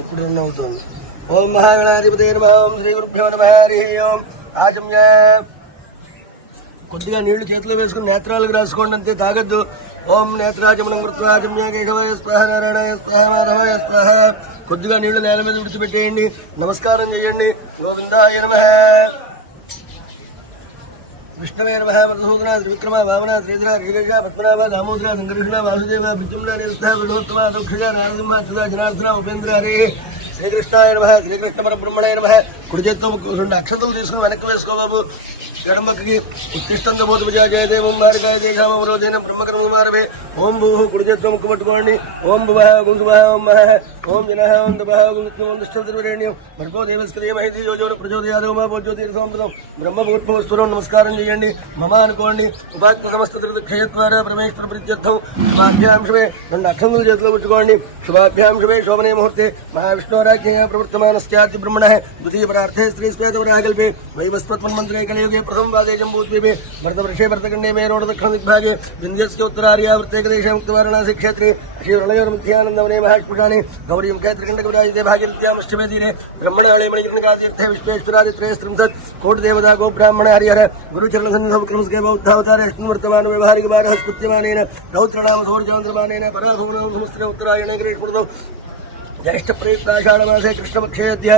ఇప్పుడు రన్ అవుతుంది. ఓం మహాగణాధిపతే నమః. ఓం శ్రీ గురుభ్యో నమః. హరి ఓం. ఆచమ్య కొద్దిగా నీళ్లు చేతిలో వేసుకుని నేత్రాలకు రాసుకోండి, అంతే, తాగద్దు. ఓం నేత్రాచమనం కృత్వా ఆచమ్య కేశవాయ స్వాహ నారాయణాయ స్వాహ మాధవాయ స్వాహ. కొద్దిగా నీళ్లు నేల మీద విడిచిపెట్టేయండి, నమస్కారం చేయండి. గోవిందాయ నమః. విష్ణవే నమః. మధుసూదన త్రివిక్రమ వామన శ్రీధర శ్రీగజ పద్మనాభ దామోదర సంకృష్ణ వాసుదేవ విద్యుమ్న నిరస్థ వినోత్తమ దక్షిణ నారసింహ అచ్యుత జనార్దన ఉపేంద్ర హరి. శ్రీకృష్ణాయ నమః. శ్రీకృష్ణ పరబ్రహ్మణాయ నమః. కుడి చేత్తో 2 అక్షతలు తీసుకుని వెనక్కి వేసుకో బాబు. ఎడమకి ఉత్తిష్టంత బోధుజాజయదేవం వారికాయ దేశామరోధేన బ్రహ్మకర్మారవే. ఓం భూ కుడి చేత్తో ముక్కు పట్టుకోండి. ఓం భువ గుంసుభ ఓం మహ ఓం జన ఓం దుభ ఓం దుష్టేణ్యం భర్గో దేవస్కృయ మహితి యోజోన ప్రచోదయాదో మా భోజ్యోతిర్సంపదం బ్రహ్మభూర్భవస్వరం. నమస్కారం చేయండి. మమ అనుకోండి. ఉపాత్మ సమస్త త్రిక్షయత్వార పరమేశ్వర ప్రీత్యర్థం. శుభాభ్యాంశమే 2 అక్షంతులు చేతిలో పుచ్చుకోండి. శుభాభ్యాంశమే శోభనే ముహూర్తే మహావిష్ణోరాజ్ఞయ ప్రవర్తమానస్యాది బ్రహ్మణ ద్వితీయ పరార్థే స్త్రీ శ్వేతవరాకల్పే వైవస్పత్మన్మంత్రే కలియుగే प्रथम वादे जम्बूद्वीपे भरतवृषे भरतखंडे मेरोड दक्षिण दिग्भागे विंध्यस्य उत्तरार्यावृत्ते प्रदेशे मुक्तवाराणसी क्षेत्रे श्रीवलयोर्मध्यानन्दवने महाष्पुषाणे गौरी मुखैत्रिकण्डकविराजिते भागीरत्यामष्टमे तीरे ब्रह्मणाळे मणिकर्णिकातीर्थे विश्वेश्वरादित्रये स्त्रिंशत् कोटिदेवता गोब्राह्मण हरिहर गुरुचरणसन्निधवक्रमस्के बौद्धावतारे अष्टवर्तमान व्यवहारिक बारहस्पत्यमानेन रौद्रनाम सौर्यचन्द्रमानेन पराभुवनं समस्ते उत्तरायणे ग्रीष्मऋतौ ज्येष्ठप्रयुक्ताषाढमासे कृष्णपक्षे अद्य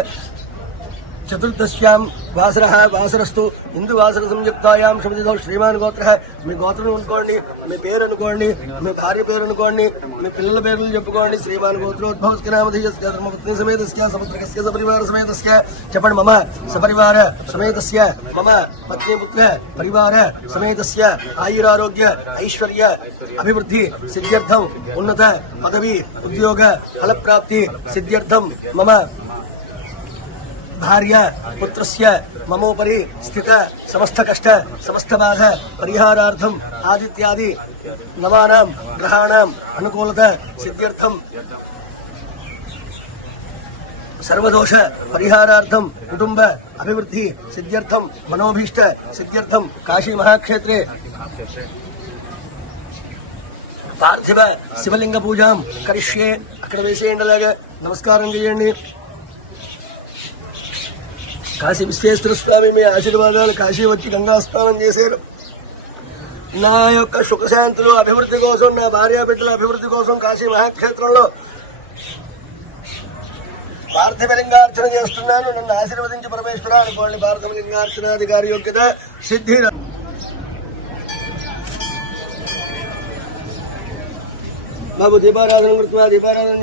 चतुर्दश्यां वासरः वासरस्तु हिंदू वासर संयुक्तायां शब्दो श्रीमान गोत्र. మీ గోత్రం అనుకోండి, మీ పేరు అనుకోండి, మీ భార్య పేరు అనుకోండి, మీ పిల్లల పేర్లు చెప్పుకోండి. శ్రీమాన్ గోత్రోద్భవస్య నామధేయస్య ధర్మపత్ని సమేతస్య సముద్రకస్య సపరివార సమేతస్య. చెప్పండి. మమ సపరివార సమేతస్య మమ పత్ని పుత్ర పరివార సమేతస్య ఆయురారోగ్య ఐశ్వర్య అభివృద్ధి సిద్ధ్యర్థం ఉన్నత పదవి ఉద్యోగ ఫలప్రాప్తి సిద్ధ్యర్థం మమ భార్య పుత్రస్య మమోపరి స్థిత సమస్త కష్ట సమస్త బాధ పరిహారార్థం ఆదిత్యాది నవానాం గ్రహాణాం అనుకూలత సిద్ధ్యర్థం సర్వదోష పరిహారార్థం కుటుంబ అభివృద్ధి సిద్ధ్యర్థం మనోభీష్ట సిద్ధ్యర్థం కాశీ మహాక్షేత్రే పార్థివ శివలింగ పూజాం కరిష్యే. అక్కడ వేసేయండి, అలాగే నమస్కారం చేయండి. కాశీ విశ్వేశ్వర స్వామి మీ ఆశీర్వాదాలు. కాశీ వచ్చి గంగా స్నానం చేశారు. నా యొక్క సుఖశాంతులు అభివృద్ధి కోసం, నా భార్య బిడ్డల అభివృద్ధి కోసం కాశీ మహాక్షేత్రంలో పార్థివలింగార్చన చేస్తున్నాను. నన్ను ఆశీర్వదించి పరమేశ్వర అనుకోండి. పార్థివలింగార్చనాధికారి యోగ్యత సిద్ధి. బాబు దీపారాధన కృత్వా దీపారాధన